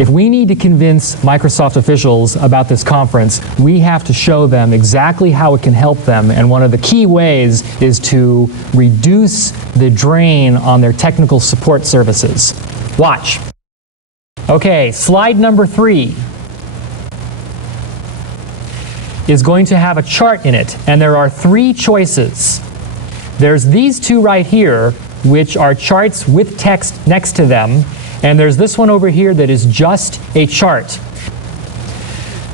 If we need to convince Microsoft officials about this conference, we have to show them exactly how it can help them, and one of the key ways is to reduce the drain on their technical support services. Watch. Okay, slide number 3 is going to have a chart in it, and there are 3 choices. There's these 2 right here, which are charts with text next to them, and there's this one over here that is just a chart.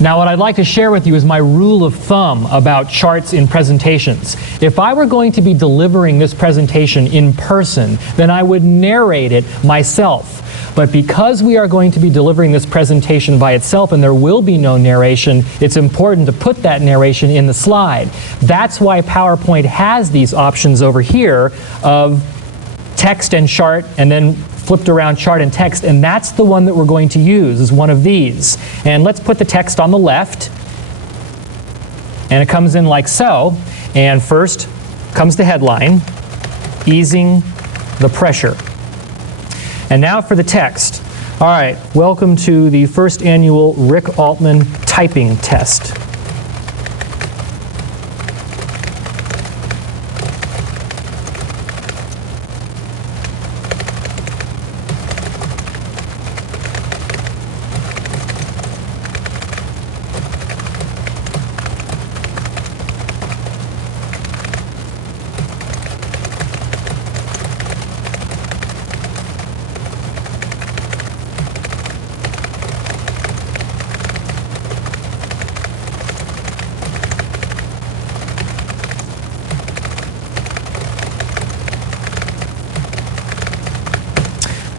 Now what I'd like to share with you is my rule of thumb about charts in presentations. If I were going to be delivering this presentation in person, then I would narrate it myself. But because we are going to be delivering this presentation by itself and there will be no narration, it's important to put that narration in the slide. That's why PowerPoint has these options over here of text and chart and then flipped around chart and text, and that's the one that we're going to use, is one of these. And let's put the text on the left, and it comes in like so. And first comes the headline, easing the pressure. And now for the text. All right, welcome to the first annual Rick Altman typing test.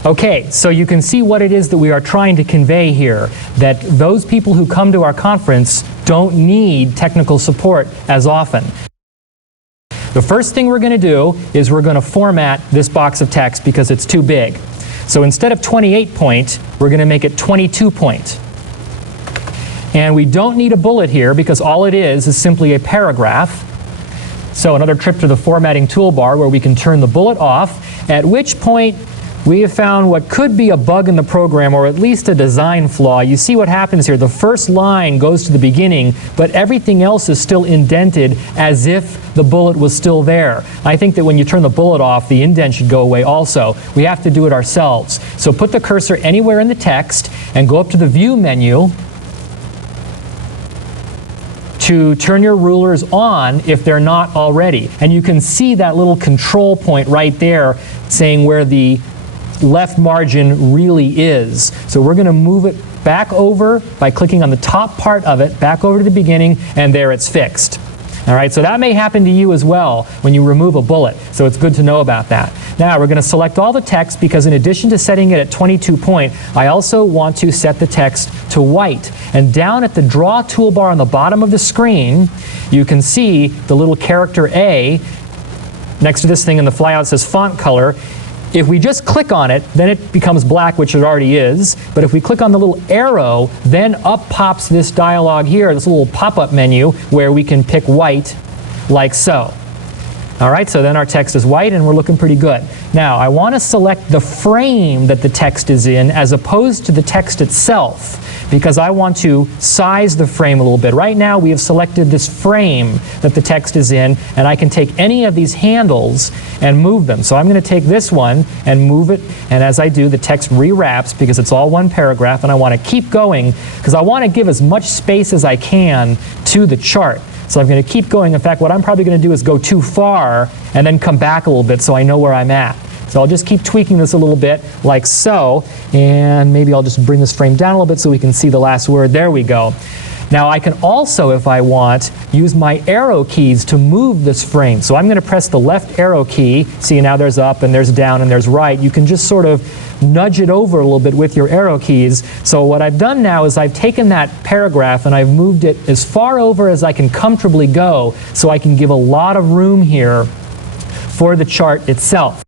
Okay, so you can see what it is that we are trying to convey here, that those people who come to our conference don't need technical support as often. The first thing we're going to do is we're going to format this box of text because it's too big. So instead of 28 point, we're going to make it 22 point. And we don't need a bullet here because all it is simply a paragraph. So another trip to the formatting toolbar where we can turn the bullet off, at which point we have found what could be a bug in the program, or at least a design flaw. You see what happens here. The first line goes to the beginning, but everything else is still indented as if the bullet was still there. I think that when you turn the bullet off, the indent should go away also. We have to do it ourselves. So put the cursor anywhere in the text and go up to the View menu to turn your rulers on if they're not already. And you can see that little control point right there saying where the left margin really is. So we're going to move it back over by clicking on the top part of it, back over to the beginning, and there it's fixed. All right, so that may happen to you as well when you remove a bullet, so it's good to know about that. Now we're going to select all the text because in addition to setting it at 22 point, I also want to set the text to white. And down at the Draw toolbar on the bottom of the screen, you can see the little character A next to this thing in the flyout says font color. If we just click on it, then it becomes black, which it already is. But if we click on the little arrow, then up pops this dialog here, this little pop-up menu, where we can pick white, like so. All right, so then our text is white, and we're looking pretty good. Now, I want to select the frame that the text is in as opposed to the text itself, because I want to size the frame a little bit. Right now, we have selected this frame that the text is in, and I can take any of these handles and move them. So I'm going to take this one and move it, and as I do, the text rewraps because it's all one paragraph, and I want to keep going because I want to give as much space as I can to the chart. So I'm going to keep going. In fact, what I'm probably going to do is go too far and then come back a little bit so I know where I'm at. So I'll just keep tweaking this a little bit, like so, and maybe I'll just bring this frame down a little bit so we can see the last word. There we go. Now I can also, if I want, use my arrow keys to move this frame. So I'm going to press the left arrow key. See, now there's up and there's down and there's right. You can just sort of nudge it over a little bit with your arrow keys. So what I've done now is I've taken that paragraph and I've moved it as far over as I can comfortably go so I can give a lot of room here for the chart itself.